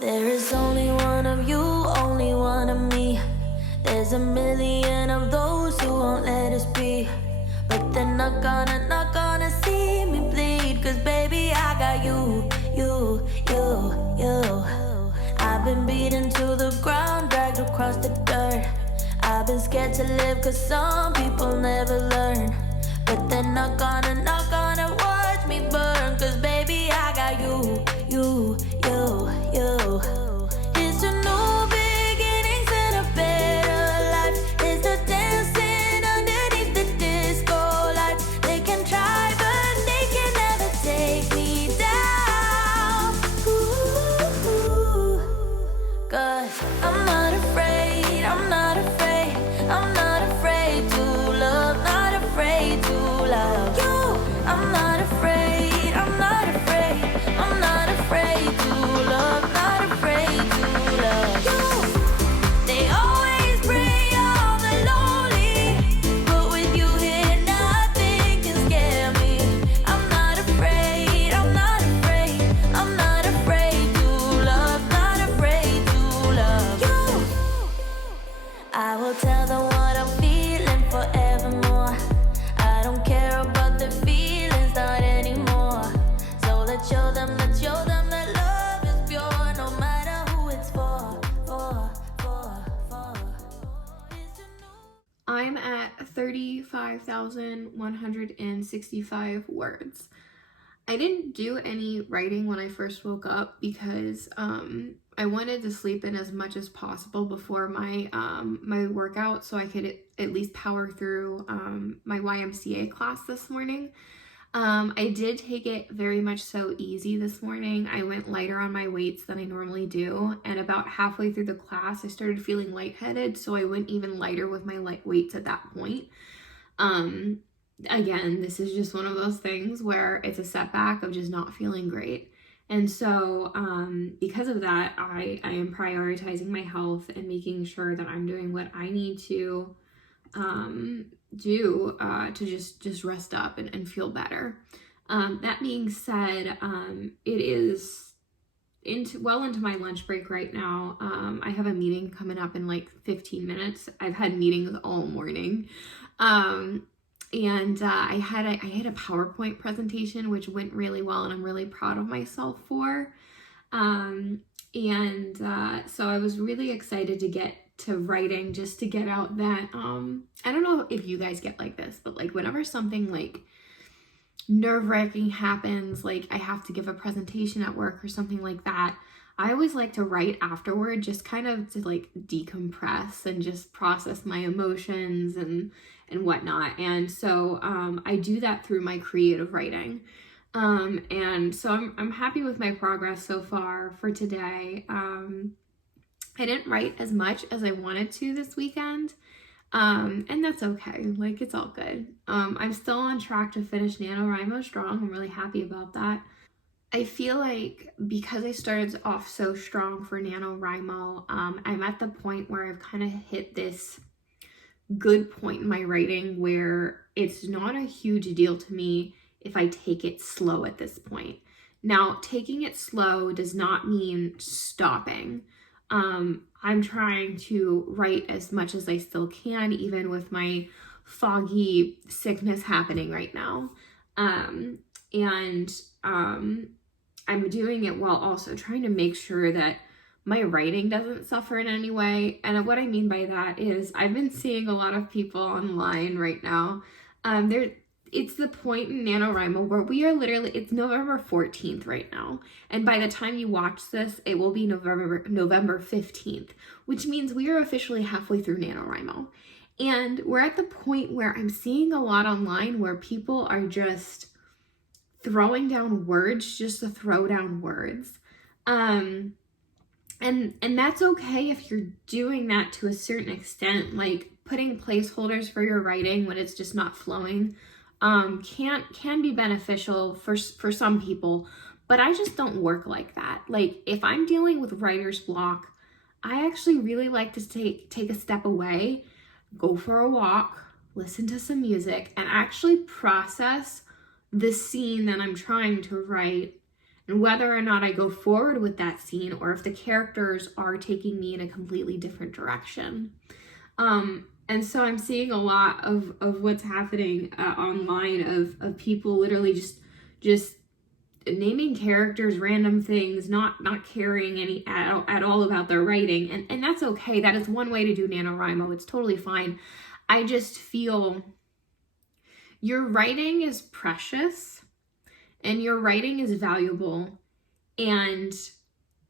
There is only one of you, only one of me. There's a million of those who won't let us be. But they're not gonna see me bleed. Cause baby, I got you. I've been beaten to the ground, dragged across the dirt. I've been scared to live cause some people never learn. But they're not gonna watch me burn. Cause baby, I got you. It's a new beginnings and a better life. It's the dancing underneath the disco lights. They can try but they can never take me down. Ooh, cause I'm not afraid, I'm not afraid, I'm not afraid to love, not afraid to love you. I'm not afraid, I'm not afraid, I'm not afraid to love, not afraid to love you. They always bring all the lonely, but with you here nothing can scare me. I'm not afraid, I'm not afraid, I'm not afraid to love, not afraid to love you. I will tell them what I'm feeling forevermore. I don't care about the feelings, not anymore. So let's show them that love is pure, no matter who it's for. It's a new... I'm at 35,165 words. I didn't do any writing when I first woke up because I wanted to sleep in as much as possible before my my workout so I could at least power through my YMCA class this morning. I did take it very much so easy this morning. I went lighter on my weights than I normally do, and about halfway through the class I started feeling lightheaded, so I went even lighter with my light weights at that point. Again, this is just one of those things where it's a setback of just not feeling great. And so because of that, I am prioritizing my health and making sure that I'm doing what I need to do to just rest up and feel better. That being said, it is well into my lunch break right now. I have a meeting coming up in like 15 minutes. I've had meetings all morning. And I had a PowerPoint presentation which went really well, and I'm really proud of myself for. So I was really excited to get to writing, just to get out that I don't know if you guys get like this, but like whenever something like nerve-wracking happens, like I have to give a presentation at work or something like that, I always like to write afterward, just kind of to like decompress and just process my emotions and whatnot. And so I do that through my creative writing. And so I'm happy with my progress so far for today. I didn't write as much as I wanted to this weekend. And that's okay. Like, it's all good. I'm still on track to finish NaNoWriMo strong. I'm really happy about that. I feel like because I started off so strong for NaNoWriMo, I'm at the point where I've kind of hit this good point in my writing where it's not a huge deal to me if I take it slow at this point. Now, taking it slow does not mean stopping. I'm trying to write as much as I still can, even with my foggy sickness happening right now. I'm doing it while also trying to make sure that my writing doesn't suffer in any way. And what I mean by that is I've been seeing a lot of people online right now. It's the point in NaNoWriMo where we are literally, it's November 14th right now. And by the time you watch this, it will be November 15th, which means we are officially halfway through NaNoWriMo. And we're at the point where I'm seeing a lot online where people are just throwing down words just to throw down words. And that's okay if you're doing that to a certain extent, like putting placeholders for your writing when it's just not flowing. Can be beneficial for some people, but I just don't work like that. Like if I'm dealing with writer's block, I actually really like to take a step away, go for a walk, listen to some music, and actually process the scene that I'm trying to write whether or not I go forward with that scene or if the characters are taking me in a completely different direction. And so I'm seeing a lot of what's happening online of people literally just naming characters random things, not caring at all about their writing, and that's okay. That is one way to do NaNoWriMo. It's totally fine. I just feel your writing is precious and your writing is valuable, and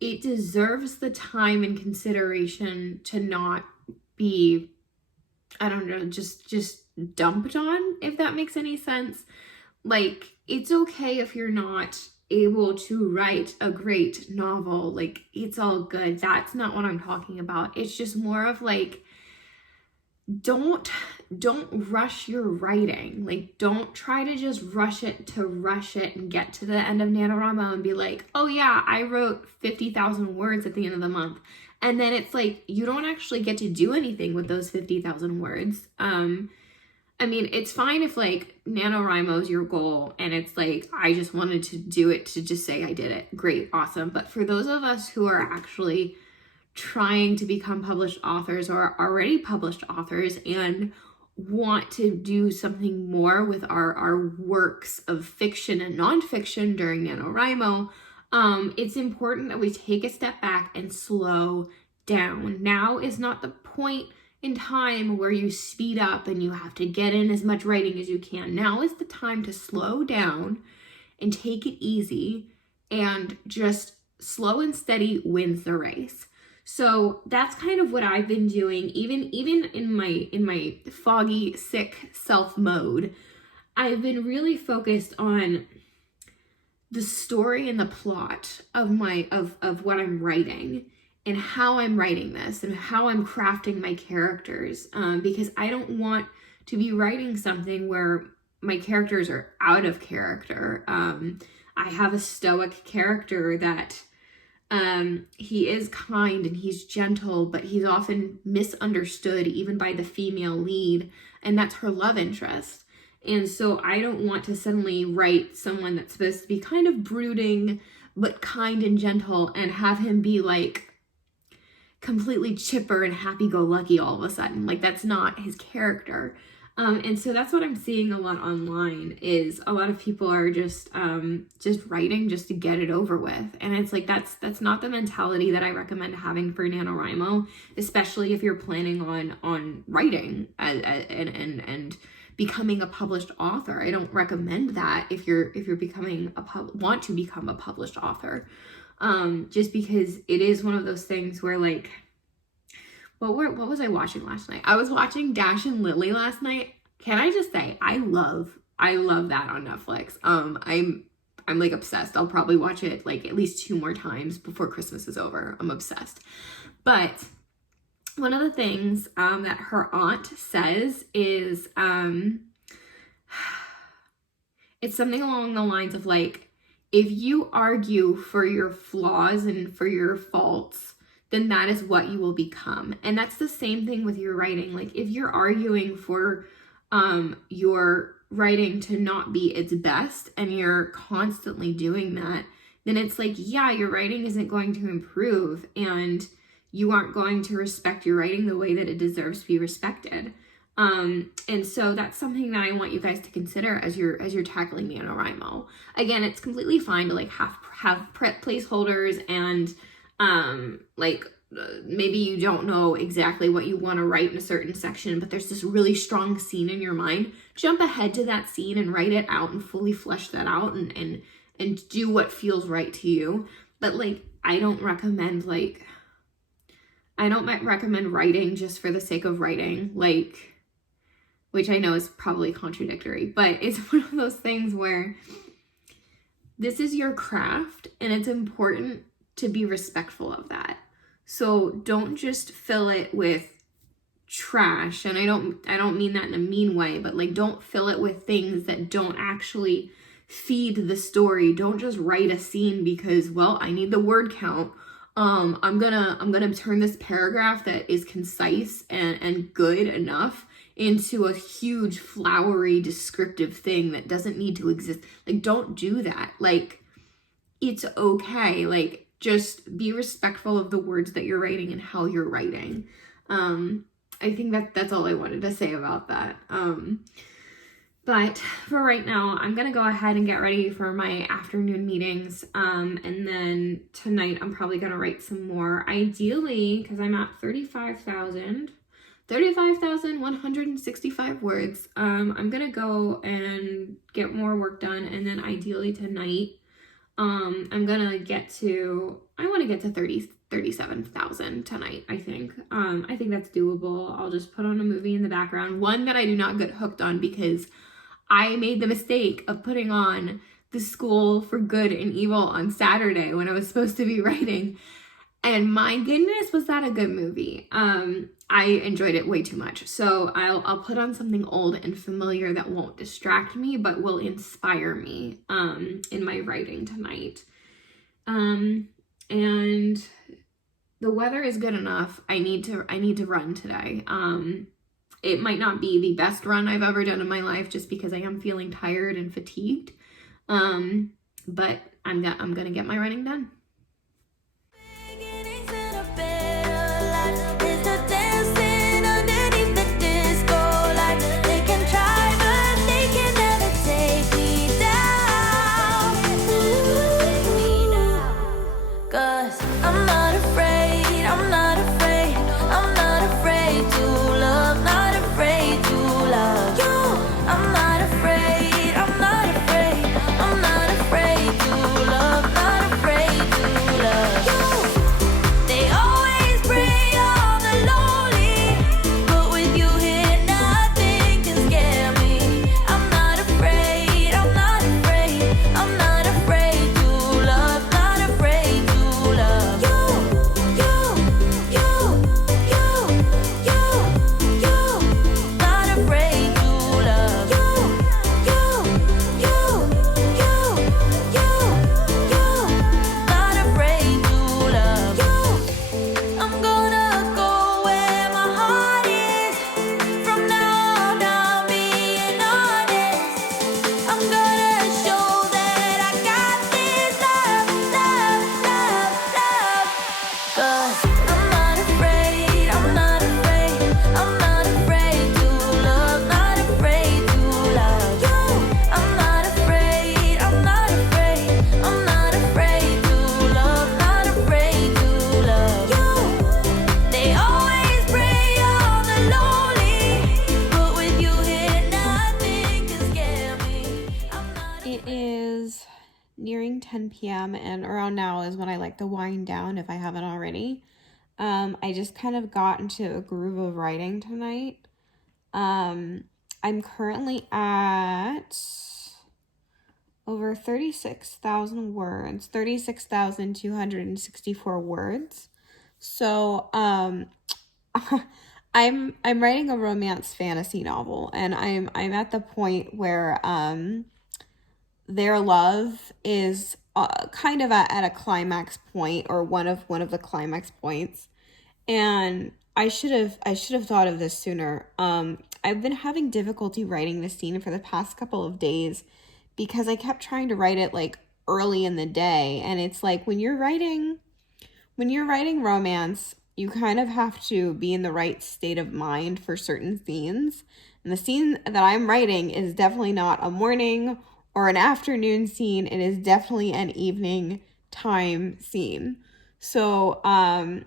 it deserves the time and consideration to not be, I don't know, just dumped on, if that makes any sense. Like, it's okay if you're not able to write a great novel. Like, it's all good. That's not what I'm talking about. It's just more of like, don't rush your writing. Like, don't try to just rush it and get to the end of NaNoWriMo and be like, oh yeah, I wrote 50,000 words at the end of the month. And then it's like, you don't actually get to do anything with those 50,000 words. I mean, it's fine if like NaNoWriMo is your goal and it's like, I just wanted to do it to just say I did it. Great, awesome. But for those of us who are actually trying to become published authors or are already published authors and want to do something more with our works of fiction and nonfiction during NaNoWriMo, it's important that we take a step back and slow down. Now is not the point in time where you speed up and you have to get in as much writing as you can. Now is the time to slow down and take it easy, and just slow and steady wins the race. So that's kind of what I've been doing, even in my foggy, sick self mode. I've been really focused on the story and the plot of what I'm writing, and how I'm writing this and how I'm crafting my characters, because I don't want to be writing something where my characters are out of character. I have a stoic character that he is kind and he's gentle, but he's often misunderstood even by the female lead, and that's her love interest. And so I don't want to suddenly write someone that's supposed to be kind of brooding but kind and gentle and have him be like completely chipper and happy-go-lucky all of a sudden. Like, that's not his character. And so that's what I'm seeing a lot online, is a lot of people are just writing just to get it over with. And it's like, that's not the mentality that I recommend having for NaNoWriMo, especially if you're planning on writing and becoming a published author. I don't recommend that if you're want to become a published author. Just because it is one of those things where, like, what was I watching last night? I was watching Dash and Lily last night. Can I just say, I love that on Netflix. I'm like obsessed. I'll probably watch it like at least 2 more times before Christmas is over. I'm obsessed. But one of the things that her aunt says is, it's something along the lines of like, if you argue for your flaws and for your faults, then that is what you will become. And that's the same thing with your writing. Like, if you're arguing for your writing to not be its best and you're constantly doing that, then it's like, yeah, your writing isn't going to improve and you aren't going to respect your writing the way that it deserves to be respected. And so that's something that I want you guys to consider as you're tackling NaNoWriMo. Again, it's completely fine to like have placeholders and maybe you don't know exactly what you want to write in a certain section, but there's this really strong scene in your mind. Jump ahead to that scene and write it out and fully flesh that out and do what feels right to you. But like, I don't recommend writing just for the sake of writing, like, which I know is probably contradictory, but it's one of those things where this is your craft and it's important to be respectful of that. So don't just fill it with trash. And I don't mean that in a mean way, but like, don't fill it with things that don't actually feed the story. Don't just write a scene because, well, I need the word count. I'm gonna turn this paragraph that is concise and good enough into a huge flowery descriptive thing that doesn't need to exist. Like, don't do that. Like, it's okay. Like, just be respectful of the words that you're writing and how you're writing. I think that's all I wanted to say about that. But for right now, I'm going to go ahead and get ready for my afternoon meetings. And then tonight, I'm probably going to write some more. Ideally, because I'm at 35,165 words, I'm going to go and get more work done. And then ideally tonight, I'm going to I want to get to 37,000 tonight, I think. I think that's doable. I'll just put on a movie in the background. One that I do not get hooked on because I made the mistake of putting on The School for Good and Evil on Saturday when I was supposed to be writing. And my goodness, was that a good movie. I enjoyed it way too much. So I'll put on something old and familiar that won't distract me, but will inspire me in my writing tonight. And the weather is good enough. I need to run today. It might not be the best run I've ever done in my life just because I am feeling tired and fatigued. But I'm gonna get my running done. Nearing 10 p.m. and around now is when I like to wind down if I haven't already. I just kind of got into a groove of writing tonight. I'm currently at over 36,000 words, 36,264 words. So I'm writing a romance fantasy novel, and I'm at the point where their love is kind of at a climax point, or one of the climax points. And I should have thought of this sooner. I've been having difficulty writing this scene for the past couple of days because I kept trying to write it like early in the day, and it's like when you're writing romance, you kind of have to be in the right state of mind for certain scenes. And the scene that I'm writing is definitely not a morning or an afternoon scene. It is definitely an evening time scene. So I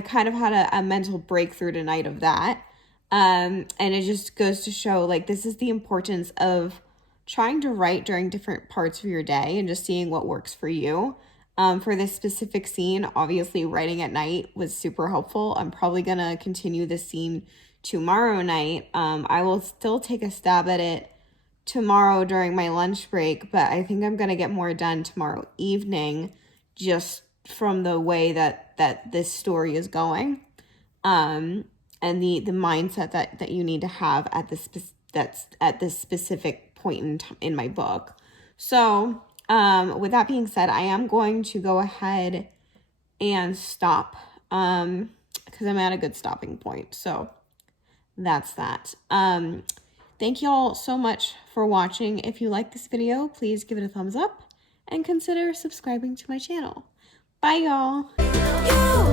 kind of had a mental breakthrough tonight of that. And it just goes to show, like, this is the importance of trying to write during different parts of your day and just seeing what works for you. For this specific scene, obviously writing at night was super helpful. I'm probably going to continue this scene tomorrow night. I will still take a stab at it tomorrow during my lunch break, but I think I'm going to get more done tomorrow evening just from the way that this story is going. And the mindset that you need to have at this specific point in my book. So with that being said, I am going to go ahead and stop because I'm at a good stopping point. So that's that. Thank you all so much for watching. If you like this video, please give it a thumbs up and consider subscribing to my channel. Bye, y'all. You